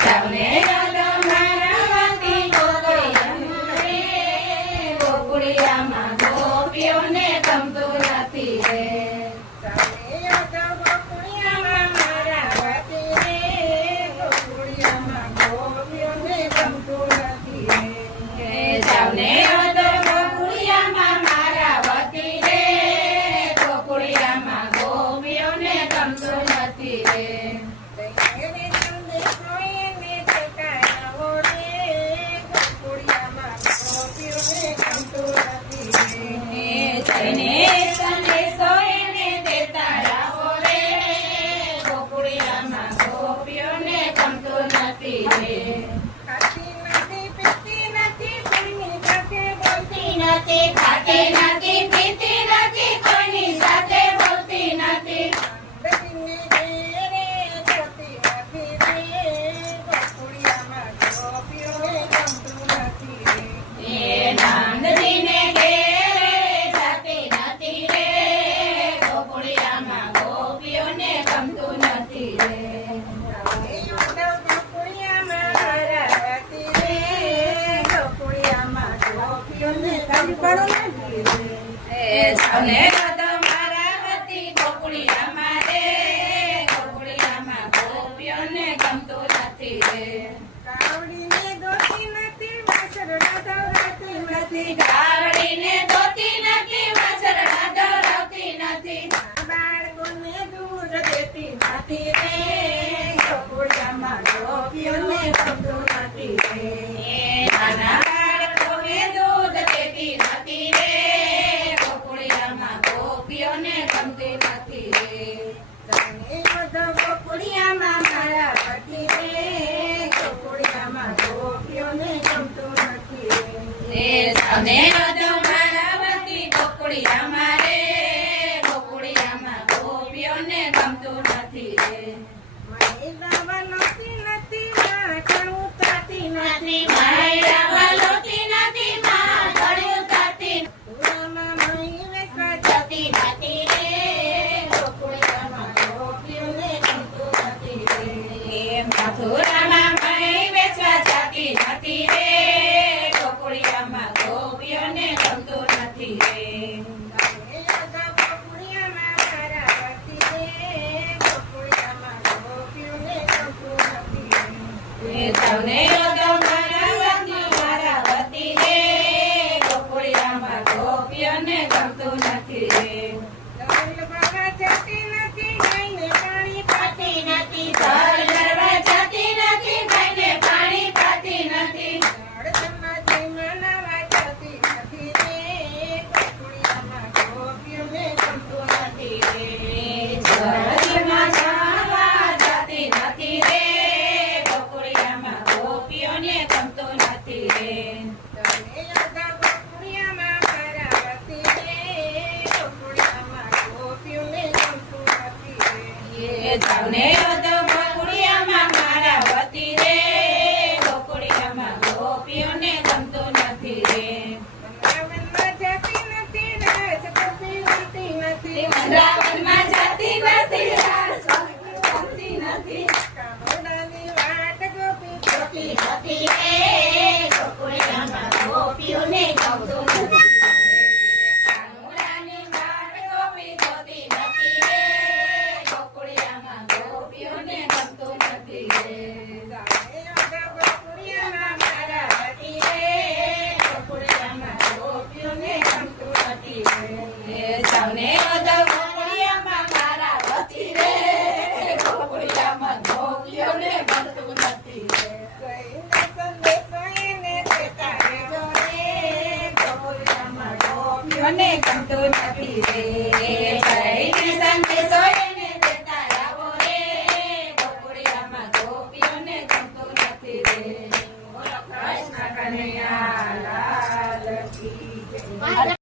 જાવને યાદો મારા વતી ગોકુળિયામાં ગોપીઓને ગમતું નથી રે. જાવને યાદો ગોકુળિયામાં મારા વતી રે ગોકુળિયામાં ગોપીઓને ગમતું નથી રે. જાવને યાદો ગોકુળિયામાં મારા વતી રે ગોકુળિયામાં ગોપીઓને ગમતું નથી રે. જઈને સંદેશો એને દેતા આવો રે ગોકુળિયામાં ગોપીઓને ગમતું નથી રે. ખાતી નથી પીતી નથી કોઈની સાથે બોલતી નથી ખાતી નથી પીતી નથી કોઈની સાથે બોલતી નથી. બહેનને ઘેરે જતી નથી રે ગોકુળિયામાં ગોપીઓને ગમતું નથી રે. એ નાંદજીને ઘેરે જાતી નથી રે ગોકુળિયામાં ગોપીઓને ગમતું નથી રે. જાવને યાદો ગોકુળિયામાં મારા વતી રે ગોકુળિયામાં ગોપીઓને ગમતું નથી રે. એ જાવને યાદો મારા વતી ગોકુળિયામાં રે ગોકુળિયામાં ગોપીઓને ગમતું નથી રે. કાવડીને દોતી નથી વાસરડા દોરાતી નથી કાવડીને ધોતી નથી વાસરડા દોરાવતી નથી. બાળકોને દૂધ દેતી નથી રે ગોકુળિયામાં ગોપીઓને ગમતું નથી રે. એ નાના બાળકોને દૂધ દેતી નથી રે ગોકુળિયામાં ગોપીઓને ગમતી નથી રે. જાવને યાદો ગોકુળિયામાં મારા વતી રે ગોકુળિયામાં ગોપીઓને ગમતું નથી રે. એ જાવને યાદો મારા વતી ગોકુળિયામાં રે ગોકુળિયામાં ગોપીઓને ગમતું નથી રે. મને દાવા નહોતી નથી વાંચણ ઉતારતી નથી માયા વાલોતી નથી માં ઘડ્યું થતી પુરામાં મહી વેચવા જતી નથી રે ગોકુળિયામાં ગોપીઓને ગમતું નથી રે. એ મથુરામાં મહી વેચવા જતી નથી રે ગોકુળિયામાં ગોપીઓને ગમતું નથી રે. જાવને યાદો ગોકુળિયામાં મારા વતી રે ગોકુળિયામાં ગોપીઓને ગમતું નથી રે. એ જાવને યાદો મારા વતી રે ગોકુળિયામાં ગોપીઓને ગમતું નથી રે. જલ ભરવા જતી નથી ગાયને પાણી પાતી નથી જળ ભરવા જતી નથી ગાયને પાણી પાતી નથી. જળધમાથી મનાવા જતી નથી રે ગોકુળિયામાં ગોપીઓને ગમતું નથી રે. જળમાં જાવા જતી નથી રે ગોકુળિયામાં ગોપીઓને ગમતું નથી રે. જાવને યાદો ગોકુળિયામાં મારા વતી રે ગોકુળિયામાં ગોપીઓને ગમતું નથી રે. એ જાવને યાદો ગોકુળિયામાં મારા વતી રે ગોકુળિયામાં ગોપીઓને ગમતું નથી રે. વૃંદાવનમાં જતી નથી રાસ ગોપી ગમતી નથી વૃંદાવનમાં જતી નથી રાસ ગમતી નથી. કામોડાની વાટ ગોપી ગોપી હતી રે ગોકુળિયામાં ગોપીઓને ગમતું નથી. કાનુડાની વાટ ગોપી જોતી નથી રે ગોકુળિયામાં ગોપીઓને ગમતું નથી રે. જાવને યાદો ગોકુળિયામાં મારા વતી રે ગોકુળિયામાં ગોપીઓને ગમતું નથી રે. એ જાવને યાદો ગોકુળિયામાં મારા વતી રે ગોકુળિયામાં ગોપીઓને ગમતું નથી રે. કઈને સંદેશો એને દેતા રહેજો રે ગોકુળિયામાં ગોપીઓને ગમતું નથી રે. જઈને સંદેશો એને દેતા આવો રે ગોકુળિયામાં ગોપીઓને ગમતું નથી રે. બોલો કૃષ્ણ કનૈયા લાલ કી જય.